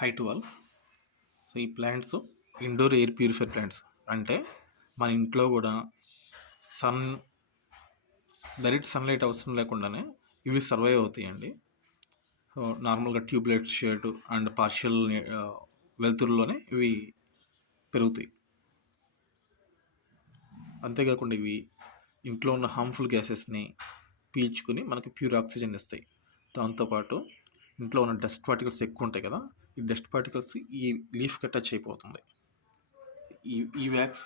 High to all. So ఈ plants indoor air purifier plants. అంటే మన ఇంట్లో కూడా సన్ డైరెక్ట్ సన్లైట్ అవసరం లేకుండానే ఇవి సర్వైవ్ అవుతాయండి. సో నార్మల్గా ట్యూబ్లైట్ షేడ్ అండ్ పార్షియల్ వెలుతురులోనే ఇవి పెరుగుతాయి. అంతేకాకుండా ఇవి ఇంట్లో ఉన్న హార్మ్ఫుల్ గ్యాసెస్ని పీల్చుకుని మనకి ప్యూర్ ఆక్సిజన్ ఇస్తాయి. దాంతోపాటు ఇంట్లో ఉన్న డస్ట్ పార్టికల్స్ ఎక్కువ ఉంటాయి కదా, ఈ డస్ట్ పార్టికల్స్ ఈ లీఫ్కి టచ్ అయిపోతుంది. ఈ వ్యాక్స్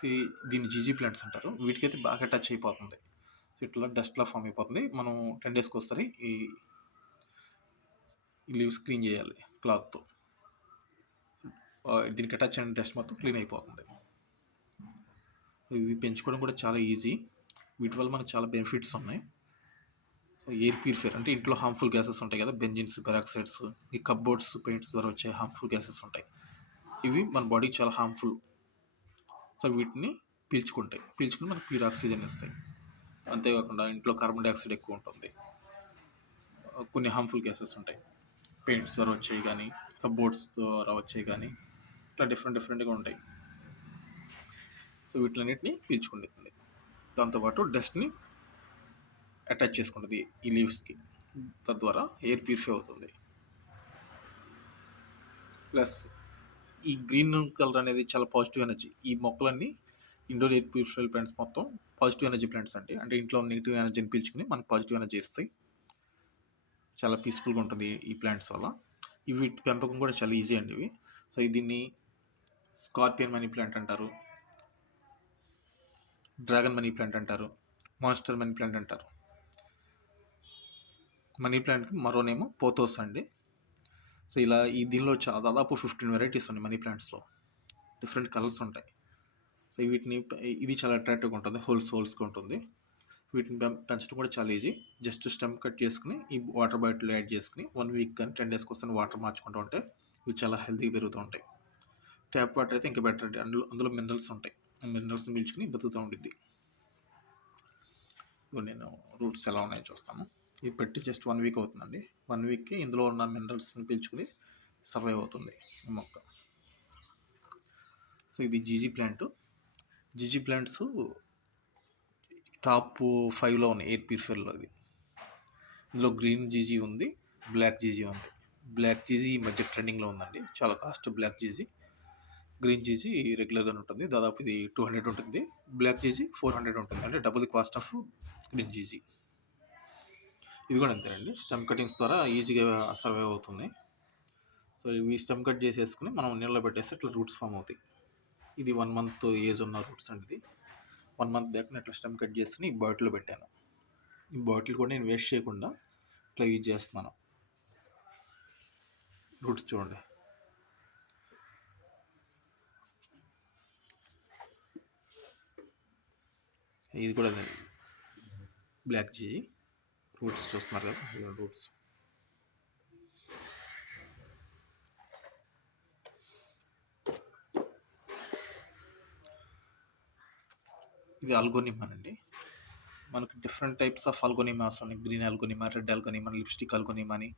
దీన్ని జీజీ ప్లాంట్స్ అంటారు. వీటికైతే బాగా టచ్ అయిపోతుంది. సో ఇట్లా డస్ట్లా ఫామ్ అయిపోతుంది. మనం 10 డేస్కి వస్తుంది ఈ లీవ్స్ క్లీన్ చేయాలి క్లాత్తో. దీనికి టచ్ అయిన డస్ట్ మొత్తం క్లీన్ అయిపోతుంది. ఇవి పెంచుకోవడం కూడా చాలా ఈజీ. వీటి వల్ల మనకు చాలా బెనిఫిట్స్ ఉన్నాయి. సో ఎయిర్ ప్యూరిఫైర్ అంటే ఇంట్లో హార్మ్ఫుల్ గ్యాసెస్ ఉంటాయి కదా, బెంజిన్స్, పెరాక్సైడ్స్, ఈ కప్బోర్డ్స్, పెయింట్స్ ద్వారా వచ్చే హార్మ్ఫుల్ గ్యాసెస్ ఉంటాయి. ఇవి మన బాడీకి చాలా హార్మ్ఫుల్. సో వీటిని పీల్చుకుని మనకు ప్యూర్ ఆక్సిజన్ ఇస్తాయి. అంతేకాకుండా ఇంట్లో కార్బన్ డైఆక్సైడ్ ఎక్కువ ఉంటుంది, కొన్ని హార్మ్ఫుల్ గ్యాసెస్ ఉంటాయి. పెయింట్స్ ద్వారా వచ్చేవి కానీ, కప్బోర్డ్స్ ద్వారా వచ్చేవి కానీ, ఇట్లా డిఫరెంట్గా ఉంటాయి. సో వీటిలన్నిటిని పీల్చుకుంటుంది. దాంతోపాటు డస్ట్ని అటాచ్ చేసుకుంటుంది ఈ లీవ్స్కి. తద్వారా ఎయిర్ ప్యూరిఫై అవుతుంది. ప్లస్ ఈ గ్రీన్ కలర్ అనేది చాలా పాజిటివ్ ఎనర్జీ. ఈ మొక్కలన్నీ ఇండోర్ ఎయిర్ ప్యూరిఫై ప్లాంట్స్ మొత్తం పాజిటివ్ ఎనర్జీ ప్లాంట్స్ అంటే ఇంట్లో నెగిటివ్ ఎనర్జీని పీల్చుకుని మనకు పాజిటివ్ ఎనర్జీ ఇస్తాయి. చాలా పీస్ఫుల్గా ఉంటుంది ఈ ప్లాంట్స్ వల్ల. ఇవి పెంపకం కూడా చాలా ఈజీ అండి ఇవి. సో దీన్ని స్కార్పియన్ మనీ ప్లాంట్ అంటారు, డ్రాగన్ మనీ ప్లాంట్ అంటారు, మాన్స్టర్ మనీ ప్లాంట్ అంటారు. మనీ ప్లాంట్కి మరో నేమ్ పోథోస్ అండి. సో ఇలా దీనిలో దాదాపు 15 వెరైటీస్ ఉన్నాయి. మనీ ప్లాంట్స్లో డిఫరెంట్ కలర్స్ ఉంటాయి. సో ఇది చాలా అట్రాక్టివ్గా ఉంటుంది, హోల్స్గా ఉంటుంది. వీటిని పెంచడం కూడా చాలా ఈజీ. జస్ట్ స్టెమ్ కట్ చేసుకుని ఈ వాటర్ బాటిల్ యాడ్ చేసుకుని 1 వీక్ కానీ 10 డేస్కి వస్తే వాటర్ మార్చుకుంటూ ఉంటే ఇవి చాలా హెల్తీగా పెరుగుతూ ఉంటాయి. ట్యాప్ వాటర్ అయితే ఇంకా బెటర్ అండి. అందులో మినరల్స్ ఉంటాయి. ఆ మినరల్స్ని పీల్చుకుని బతుకుతూ ఉంటుంది. నేను రూట్స్ ఎలా ఉన్నాయో చూస్తాను. ఇది పెట్టి జస్ట్ 1 వీక్ అవుతుందండి. 1 వీక్కి ఇందులో ఉన్న మినరల్స్ని పీల్చుకుని సర్వైవ్ అవుతుంది ఈ మొక్క. సో ఇది GG plant. GG plants top 5లో ఉన్నాయి ఎయిర్ ప్యూరిఫైర్లో. ఇది ఇందులో గ్రీన్ జీజీ ఉంది, బ్లాక్ జీజీ ఉంది. బ్లాక్ జీజీ ఈ మధ్య ట్రెండింగ్లో ఉందండి. చాలా cost black GG. Green GG రెగ్యులర్గా ఉంటుంది, దాదాపు ఇది 200 ఉంటుంది. బ్లాక్ జీజీ 400 ఉంటుంది, అంటే double the cost of green GG. ఇది కూడా అంతేనండి. స్టెమ్ కటింగ్స్ ద్వారా ఈజీగా సర్వైవ్ అవుతుంది. సో ఇవి స్టెమ్ కట్ చేసేసుకుని మనం నీళ్ళలో పెట్టేస్తే ఇట్లా రూట్స్ ఫామ్ అవుతాయి. ఇది 1 మంత్ ఏజ్ ఉన్న రూట్స్ అండి. ఇది 1 మంత్ దాకా ఇట్లా స్టెమ్ కట్ చేసుకుని ఈ బాటిల్లో పెట్టాను. ఈ బాటిల్ కూడా నేను వేస్ట్ చేయకుండా ఇట్లా యూజ్ చేస్తున్నాను. రూట్స్ చూడండి. ఇది కూడా బ్లాక్ జీజీ రూట్స్ చూస్తున్నారు కదా, రూట్స్. ఇది ఆల్గోనిమా అండి. మనకు డిఫరెంట్ టైప్స్ ఆఫ్ ఆల్గోనిమాస్ ఉన్నాయి. గ్రీన్ ఆల్గోనిమా, రెడ్ ఆల్గోనిమా, లిప్స్టిక్ ఆల్గోనిమా అని.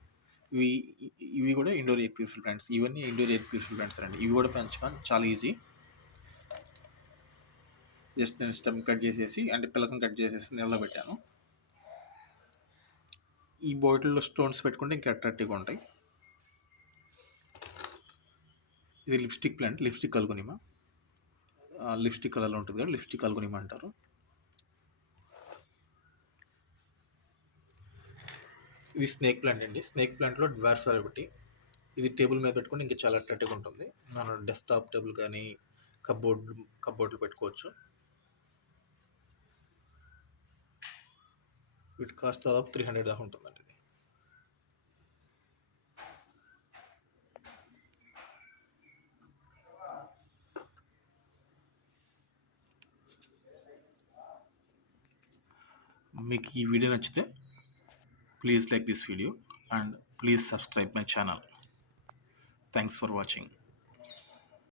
ఇవి కూడా ఇండోర్ ఎయిర్ ప్యూరిఫై ప్లాంట్స్. ఇవన్నీ ఇండోర్ ఎయిర్ ప్యూరిఫై ప్లాంట్స్ అండి. ఇవి కూడా పెంచడం చాలా ఈజీ. జస్ట్ నేను స్టెమ్ కట్ చేసేసి అంటే పిల్లకం కట్ చేసేసి నీళ్ళలో పెట్టాను. ఈ బాటిల్లో స్టోన్స్ పెట్టుకుంటే ఇంకా అట్రాక్టివ్గా ఉంటాయి. ఇది లిప్స్టిక్ ప్లాంట్, లిప్స్టిక్ ఆల్గోనిమా. లిప్స్టిక్ కలర్లో ఉంటుంది కదా, లిప్స్టిక్ ఆల్గోనిమా అంటారు. ఇది స్నేక్ ప్లాంట్ అండి. స్నేక్ ప్లాంట్లో డ్వార్ఫ్ ఒకటి. ఇది టేబుల్ మీద పెట్టుకుంటే ఇంకా చాలా అట్రాక్టివ్గా ఉంటుంది. మనం డెస్క్టాప్ టేబుల్ కానీ కప్బోర్డ్లు పెట్టుకోవచ్చు. వీటి కాస్ట్ దాదాపు 300 దాకా ఉంటుందండి. ఇది మీకు ఈ వీడియో నచ్చితే please like this video and please subscribe my channel. Thanks for watching.